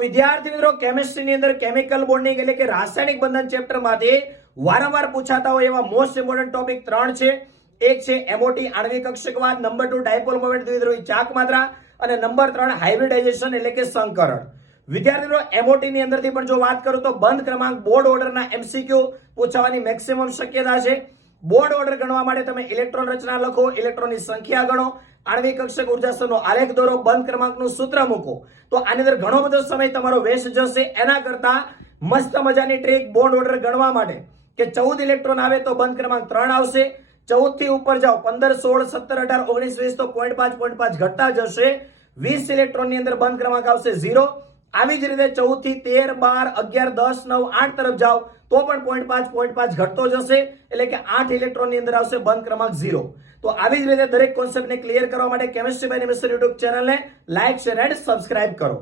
વિદ્યાર્થી મિત્રો, કેમિસ્ટ્રીની અંદર કેમિકલ બોન્ડિંગ એટલે કે રાસાયણિક બંધન ચેપ્ટરમાંથી વારંવાર પૂછાતા હોય એવા મોસ્ટ ઇમ્પોર્ટન્ટ ટોપિક 3 છે. એક છે એમઓટી આણ્વિક કક્ષકવાદ, નંબર 2 ડાયપોલ મોમેન્ટ દ્વિધ્રુવી ચાક માત્રા અને નંબર 3 હાઇબ્રિડાઇઝેશન એટલે કે સંકરણ. વિદ્યાર્થી મિત્રો, એમઓટી ની અંદરથી પણ જો વાત કરું તો બંધ ક્રમાંક બોર્ડ ઓર્ડરના એમસીક્યુ પૂછવાની મેક્સિમમ શક્યતા છે. બોર્ડ ઓર્ડર ગણવા માટે તમે ઇલેક્ટ્રોન રચના લખો, ઇલેક્ટ્રોનની સંખ્યા ગણો, આણ્વિક કક્ષક ઉર્જા સ્તરનો આલેખ દોરો, બંધ ક્રમાંકનું સૂત્ર મૂકો. તો આની અંદર ઘણો બધો સમય તમારો વેસ્ટ જશે. એના કરતા મસ્ત મજાની ટ્રીક બોર્ડ ઓર્ડર ગણવા માટે કે 14 ઇલેક્ટ્રોન આવે તો બંધ ક્રમાંક 3 આવશે. 14 થી ઉપર જાઓ 15, 16, 17, 18, 19, 20 તો 0.5 ઘટતા જશે. 20 ઇલેક્ટ્રોન ની અંદર બંધ ક્રમાંક આવશે 0. આવી જ રીતે 14 થી 13, 12, 11, 10, 9, 8 તરફ જાઓ તો પણ 0.5 ઘટતો જશે. એટલે કે 8 ઇલેક્ટ્રોન ની અંદર આવશે બંધ ક્રમાંક 0. તો આવી જ રીતે દરેક કોન્સેપ્ટને ક્લિયર કરવા માટે કેમિસ્ટ્રી બાય નિમેશ યુટ્યુબ ચેનલને લાઈક, શેર એન્ડ સબસ્ક્રાઇબ કરો.